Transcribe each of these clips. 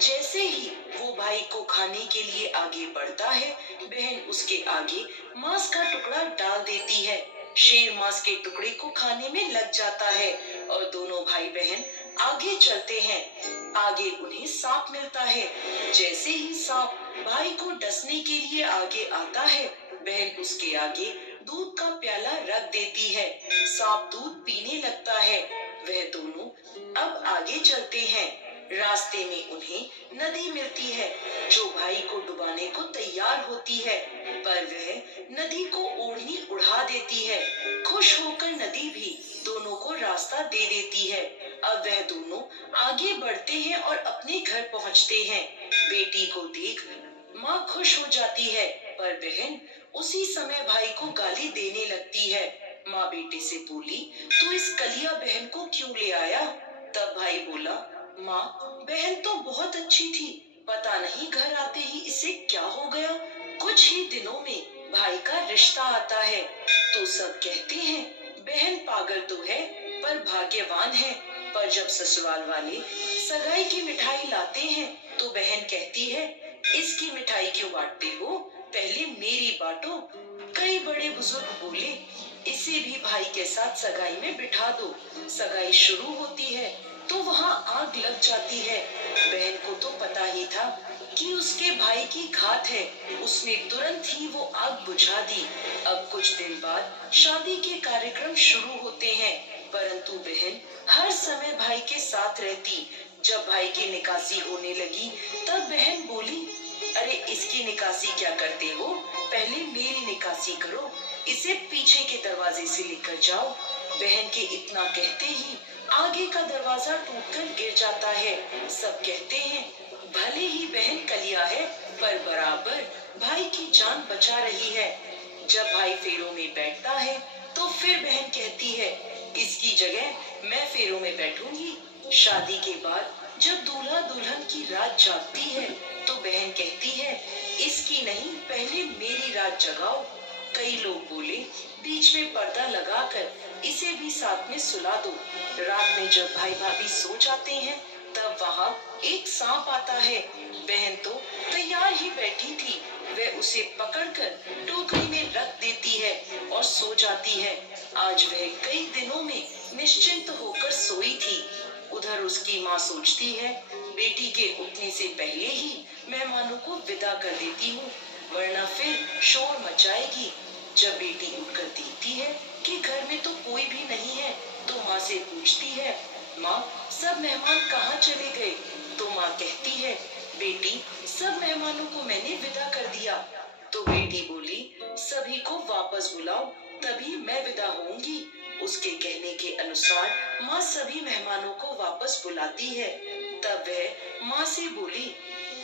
जैसे ही वो भाई को खाने के लिए आगे बढ़ता है, बहन उसके आगे मांस का टुकड़ा डाल देती है। शेर मांस के टुकड़े को खाने में लग जाता है और दोनों भाई बहन आगे चलते हैं। आगे उन्हें सांप मिलता है। जैसे ही सांप भाई को डसने के लिए आगे आता है, बहन उसके आगे दूध का प्याला रख देती है। सांप दूध पीने लगता है। वह दोनों अब आगे चलते हैं। रास्ते में उन्हें नदी मिलती है, जो भाई को डुबाने को तैयार होती है, पर वह नदी को ओढ़नी उड़ा देती है। खुश होकर नदी भी दोनों को रास्ता दे देती है। अब वह दोनों आगे बढ़ते हैं और अपने घर पहुंचते हैं। बेटी को देख माँ खुश हो जाती है, पर बहन उसी समय भाई को गाली देने लगती है। माँ बेटे से बोली, तू इस कलिया बहन को क्यों ले आया? तब भाई बोला, माँ बहन तो बहुत अच्छी थी, पता नहीं घर आते ही इसे क्या हो गया। कुछ ही दिनों में भाई का रिश्ता आता है, तो सब कहते हैं बहन पागल तो है पर भाग्यवान है। पर जब ससुराल वाले सगाई की मिठाई लाते हैं, तो बहन कहती है, इसकी मिठाई क्यों बांटते हो, पहले मेरी बांटो। कई बड़े बुजुर्ग बोले, इसे भी भाई के साथ सगाई में बिठा दो। सगाई शुरू होती है तो वहाँ आग लग जाती है। बहन को तो पता ही था कि उसके भाई की घात है। उसने तुरंत ही वो आग बुझा दी। अब कुछ दिन बाद शादी के कार्यक्रम शुरू होते हैं, परंतु बहन हर समय भाई के साथ रहती। जब भाई की निकासी होने लगी, तब बहन बोली, अरे इसकी निकासी क्या करते हो, पहले मेरी निकासी करो। इसे पीछे के दरवाजे से लेकर जाओ। बहन के इतना कहते ही आगे का दरवाजा टूटकर गिर जाता है। सब कहते हैं, भले ही बहन कलिया है, पर बराबर भाई की जान बचा रही है। जब भाई फेरों में बैठता है, तो फिर बहन कहती है, इसकी जगह मैं फेरों में बैठूंगी। शादी के बाद जब दूल्हा दुल्हन की रात जागती है, तो बहन कहती है, इसकी नहीं, पहले मेरी रात जगाओ। कई लोग बोले, बीच में पर्दा लगाकर इसे भी साथ में सुला दो। रात में जब भाई भाभी सो जाते हैं, तब वहाँ एक सांप आता है। बहन तो तैयार ही बैठी थी। वह उसे पकड़कर टोकरी में रख देती है और सो जाती है। आज वह कई दिनों में निश्चिंत होकर सोई थी। उधर उसकी माँ सोचती है, बेटी के उठने से पहले ही मेहमानों को विदा कर देती हूँ, वरना फिर शोर मचाएगी। जब बेटी उठकर देखती है कि घर में तो कोई भी नहीं है, तो माँ से पूछती है, माँ सब मेहमान कहाँ चले गए? तो माँ कहती है, बेटी सब मेहमानों को मैंने विदा कर दिया। तो बेटी बोली, सभी को वापस बुलाओ, तभी मैं विदा होऊंगी। उसके कहने के अनुसार माँ सभी मेहमानों को वापस बुलाती है। तब वह माँ से बोली,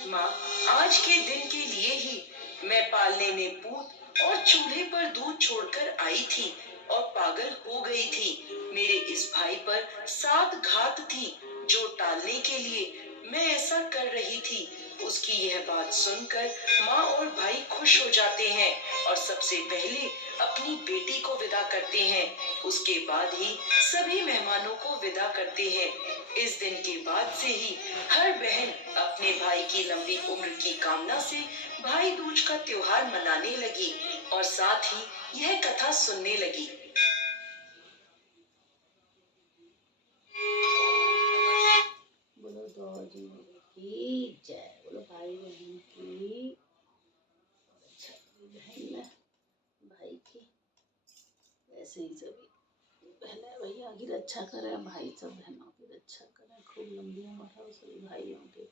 माँ आज के दिन के लिए ही मैं पालने में पूत और चूल्हे पर दूध छोड़कर आई थी और पागल हो गई थी। मेरे इस भाई पर 7 घात थी, जो टालने के लिए मैं ऐसा कर रही थी। उसकी यह बात सुनकर माँ और भाई खुश हो जाते हैं और सबसे पहले अपनी बेटी को विदा करते हैं। उसके बाद ही सभी मेहमानों को विदा करते हैं। इस दिन के बाद से ही हर बहन अपने भाई की लंबी उम्र की कामना से भाई दूज का त्योहार मनाने लगी और साथ ही यह कथा सुनने लगी। बोलो गौरी की जय, बोलो भाई बहन की। अच्छा बहन है भाई की, वैसे ही सभी बहनें भैया की रक्षा करें, भाई सब बहनों की रक्षा करें, खूब लंबी उम्र हो सभी भाइयों की।